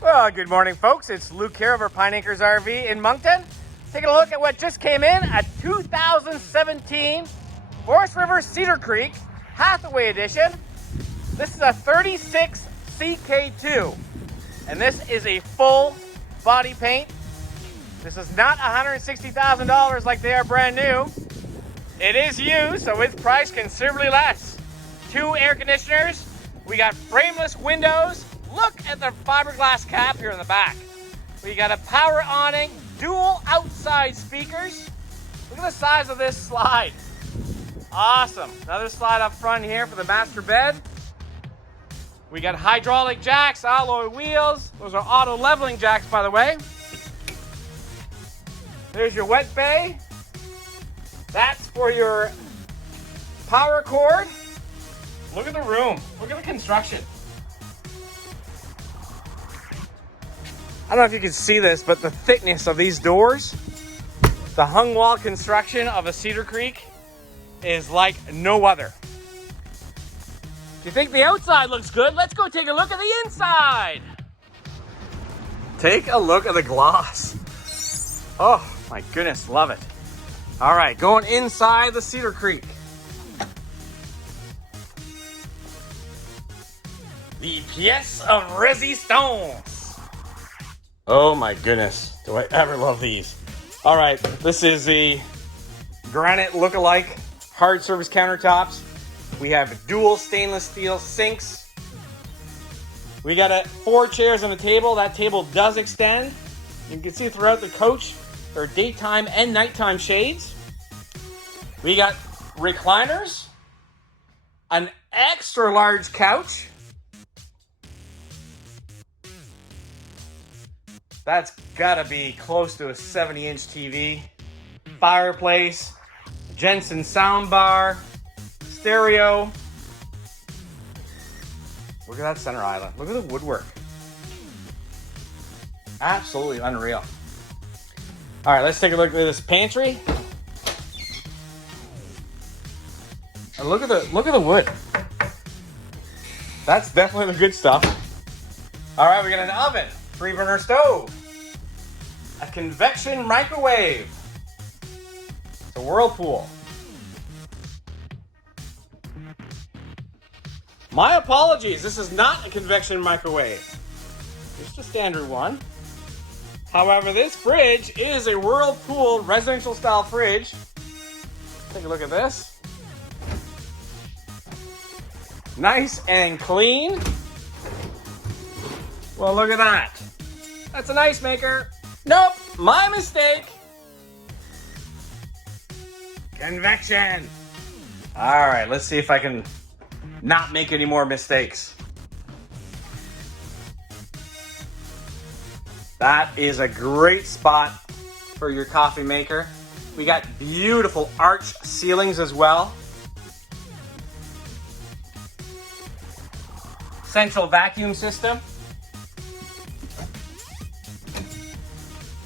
Well, good morning, folks. It's Luke here over Pine Acres RV in Moncton. Taking a look at what just came in, a 2017 Forest River Cedar Creek Hathaway edition. This is a 36 CK2, and this is a full body paint. This is not $160,000 like they are brand new. It is used, so it's priced considerably less. 2 air conditioners. We got frameless windows. Look at the fiberglass cap here in the back. We got a power awning, dual outside speakers. Look at the size of this slide. Awesome. Another slide up front here for the master bed. We got hydraulic jacks, alloy wheels. Those are auto leveling jacks, by the way. There's your wet bay. That's for your power cord. Look at the room. Look at the construction. I don't know if you can see this, but the thickness of these doors, the hung wall construction of a Cedar Creek is like no other. If you think the outside looks good, let's go take a look at the inside. Take a look at the gloss. Oh my goodness, love it. All right, going inside the Cedar Creek. The pièce of résistance. Oh my goodness, do I ever love these. All right, this is the granite look-alike hard surface countertops. We have dual stainless steel sinks. We got 4 chairs on the table. That table does extend. You can see throughout the coach, there are daytime and nighttime shades. We got recliners, an extra large couch. That's gotta be close to a 70-inch TV. Fireplace, Jensen soundbar, stereo. Look at that center island. Look at the woodwork. Absolutely unreal. All right, let's take a look at this pantry. And look at the wood. That's definitely the good stuff. All right, we got an oven, 3-burner stove, a convection microwave. It's a Whirlpool. My apologies, this is not a convection microwave. Just a standard one. However, this fridge is a Whirlpool residential style fridge. Take a look at this. Nice and clean. Well, look at that. That's an ice maker. Nope, my mistake. Convection. All right, let's see if I can not make any more mistakes. That is a great spot for your coffee maker. We got beautiful arch ceilings as well. Central vacuum system.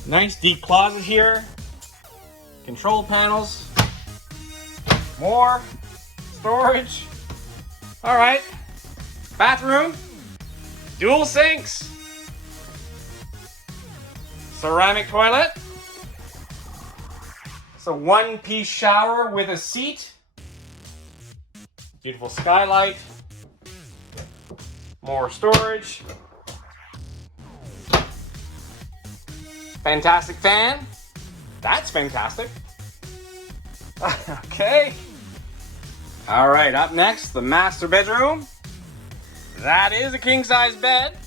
Nice deep closet here. Control panels. More storage. All right. Bathroom. Dual sinks. Ceramic toilet. It's a 1-piece shower with a seat. Beautiful skylight. More storage. Fantastic fan. That's fantastic. Okay. All right, up next, the master bedroom. That is a king-size bed.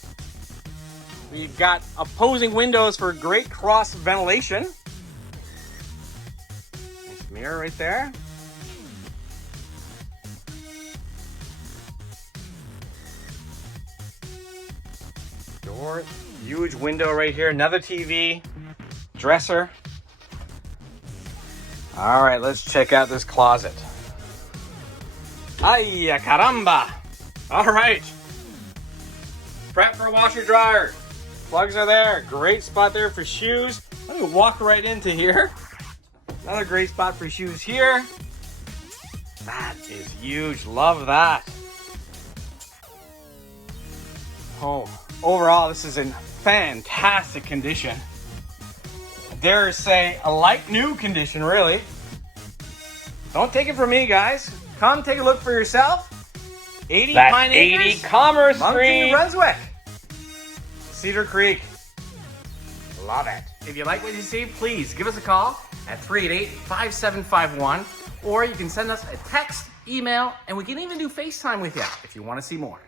We've got opposing windows for great cross ventilation. Nice mirror right there. Door, huge window right here, another TV, dresser. All right, let's check out this closet. Ay, caramba. All right. Prep for a washer dryer. Plugs are there. Great spot there for shoes. Let me walk right into here. Another great spot for shoes here. That is huge. Love that. Oh, Overall, this is in fantastic condition. I dare say a like new condition, really. Don't take it from me, guys. Come take a look for yourself. 80 That's Pine Acres, 80 Commerce Moncton, Street. New Brunswick. Cedar Creek. Love it. If you like what you see, please give us a call at 388-5751, or you can send us a text, email, and we can even do FaceTime with you if you want to see more.